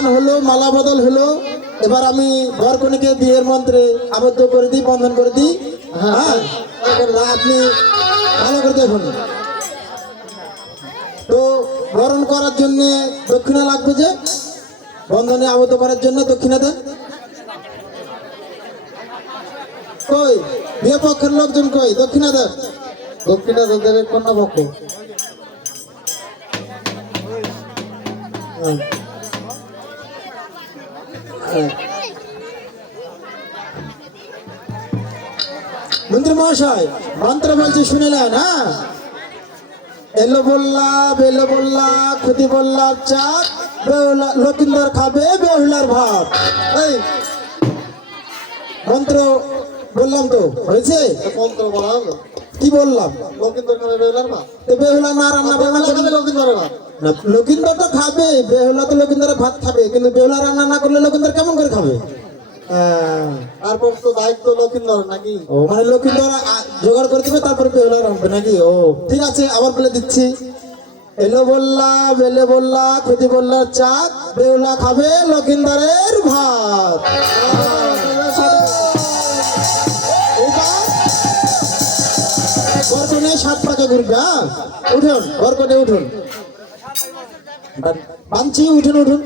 সিঁদুরদান হলো, মালা বদল হলো। এবার আমি বরকনেকে বিয়ের মন্ত্রে আবদ্ধ করে দিই, বন্ধন করে দিই। হ্যাঁ, আপনি ভালো করে দেখুন। তো বরণ করার জন্য দক্ষিণা লাগবে, যে বন্ধনে আবদ্ধ করার জন্য দক্ষিণা দেন। কই বিয়ে পক্ষের লোকজন কই? দক্ষিণা দেন। দক্ষিণা দেবে কন্যা পক্ষ। মন্ত্রী মহাশয় মন্ত্র বলছি শুনিলেন? হ্যাঁ, এলো বললা বেলো বললা ক্ষতি বললার চাঁদ, লকিন্দর খাবে বেহুলার ভাত। এই মন্ত্র বললাম তো, হয়েছে? মন্ত্র বলা হলো, কি বললাম? লকিন্দর খাবে বেহুলার ভাত। বেহুলা না রান্না বান্না করলে লকিন্দরের ভাত না, লকিন্দর তো খাবে, বেহুলা তো লকিন্দরের ভাত খাবে, কিন্তু বেহুলা রান্না না করলে লকিন্দর কেমন করে খাবে? তারপর তো দায়িত্ব লকিন্দর নাকি? ও মানে লকিন্দর জোগাড় করে দিবে, তারপরে বেহুলা রাখবে নাকি? ও ঠিক আছে, আবার বলে দিচ্ছি। এলো বললা বেলে বললা ক্ষতি বললার চাঁদ, বেহুলা খাবে লকিন্দরের ভাত। বরকনে 7 পাকে ঘুরবে। হ্যাঁ, উঠুন বরকনে, উঠুন বাঞ্ছি, উঠুন উঠুন।